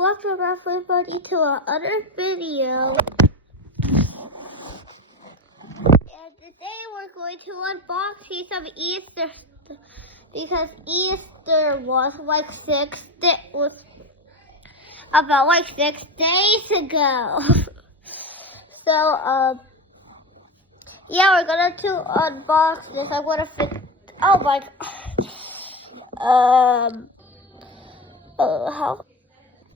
welcome everybody to another video. And today we're going to unbox some Easter because Easter was about 6 days ago. So yeah, we're gonna unbox this. I'm gonna fit. Oh my. How?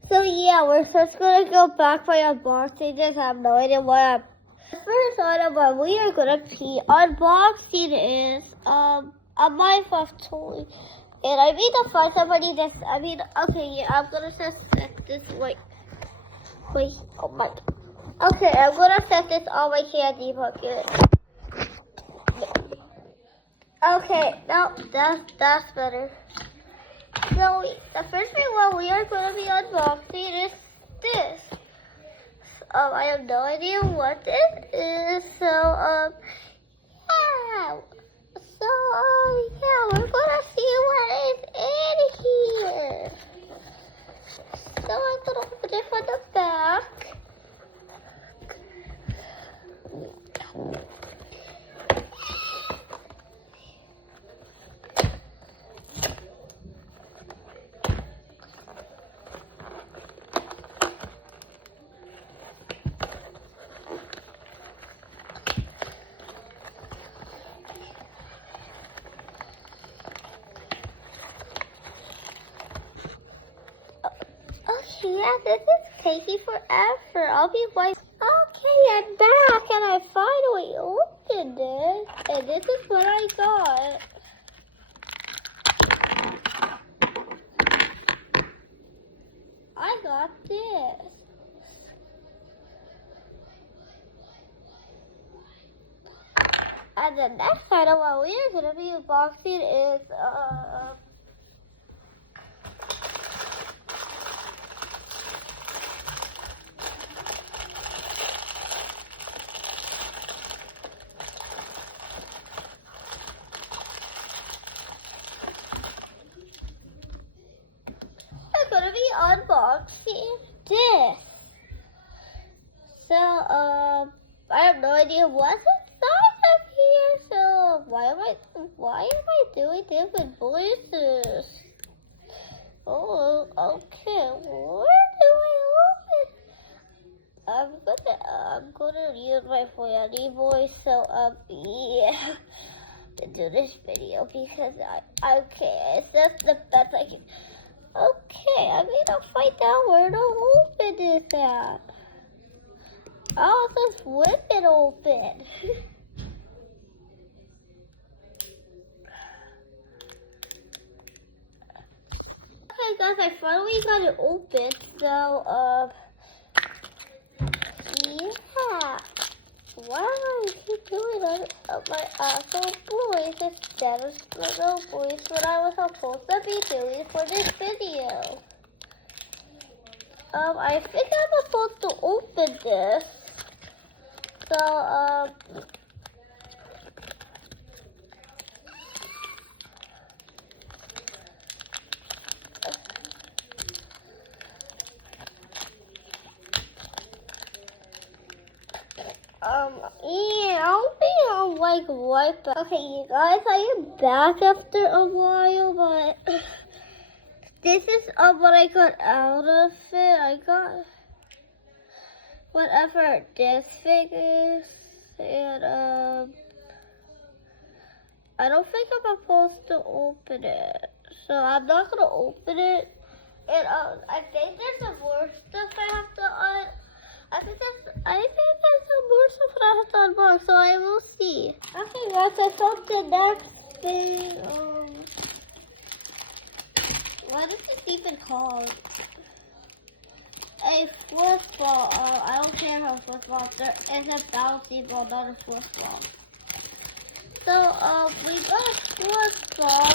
So yeah, we're just gonna go back by unboxing this. I have no idea what. The first item that we are gonna be unboxing is a Minecraft toy, and I need to find somebody that's. Okay, yeah, I'm gonna just set this. Wait, oh my. Okay, I'm gonna set this on my candy bucket. Okay, no, that's better. So the first thing what we are going to be unboxing is this. I have no idea what this is. So yeah. So yeah, we're gonna see what is in here. So I'm gonna open it from the back. Yeah, this is taking forever. I'll be like, okay, I'm back, and I finally opened it, and this is what I got. I got this. And the next item what we are going to be unboxing is, unboxing this. So, I have no idea what's inside of here. So, why am I doing different voices? Oh, okay. Where do I open? I'm gonna use my Freddy voice. So, yeah, to do this video because it's just the best I can. Okay, I'm gonna find out where to open this at. I'll just whip it open. Okay guys, I finally got it open, so yeah. Why do I keep doing my actual voice instead of little voice what I was supposed to be doing for this video? I think I'm supposed to open this. So, yeah, I'll be on right back. Okay, you guys, I am back after a while, but this is what I got out of it. I got whatever this thing is, and I don't think I'm supposed to open it, so I'm not gonna open it. And I think there's some more stuff I have to I think there's some more stuff that I have to unbox, so I will see. Okay, guys, I found the next thing. What is this even called? A football. I don't care how football. There is a bouncy ball, not a football. So, we got a football.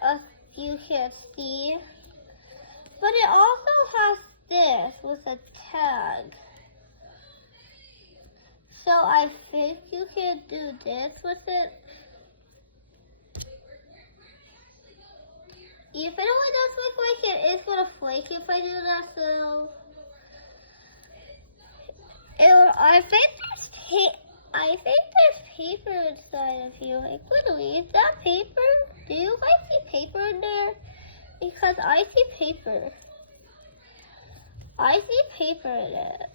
As you can see. But it also has this with a tag. So I think you can do this with it. If anyone does it's gonna flake if I do that, so. I think there's paper inside of you. Like, literally, is that paper? Do you guys see paper in there? Because I see paper. I see paper in it.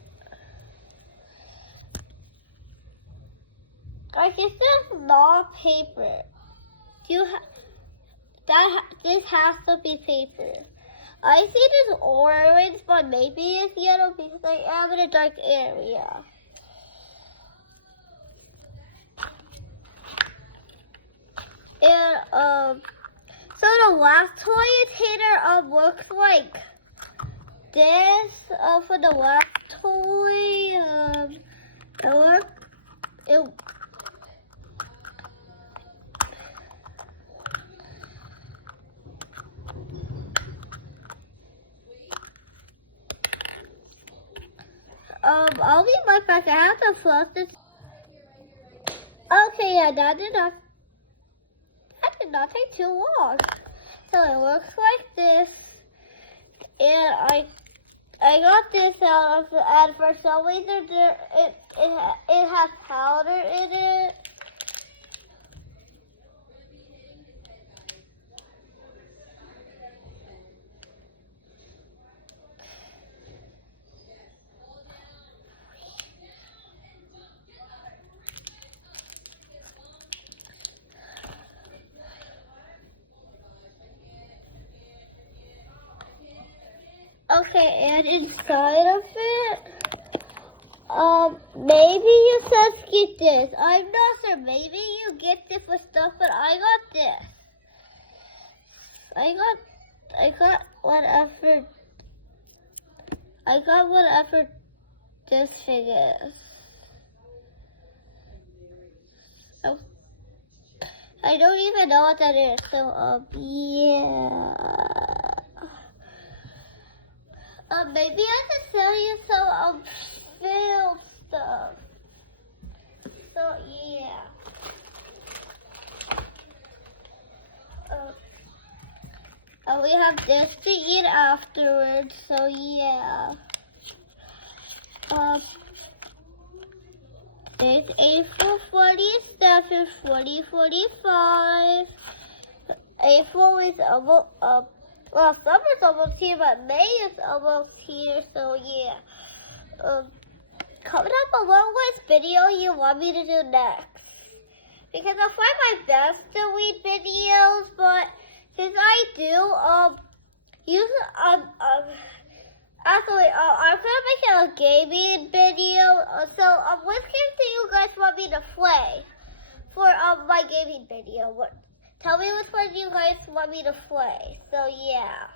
Like, it's just not paper. This has to be paper. I see this orange, but maybe it's yellow because I am in a dark area. And so the last toy looks like this. For the last toy, I'll be right back. I have to flush this. Okay, yeah, that did not take too long. So it looks like this, and I got this out of the ad for some reason. It has powder in it. Okay, and inside of it, maybe you just get this. I'm not sure. Maybe you get different stuff, but I got this. I got whatever this thing is. Oh, I don't even know what that is. So, yeah. Maybe I can tell you some film stuff. So yeah. We have this to eat afterwards. So yeah. There's April 47, 4045. April is almost well, summer's almost here, but May is almost here, so yeah. Comment down below which video you want me to do next. Because I'll try my best to read videos, but since I do, actually, I'm gonna make a gaming video. So, which games do you guys want me to play for my gaming video? Tell me which one you guys want me to play. So yeah.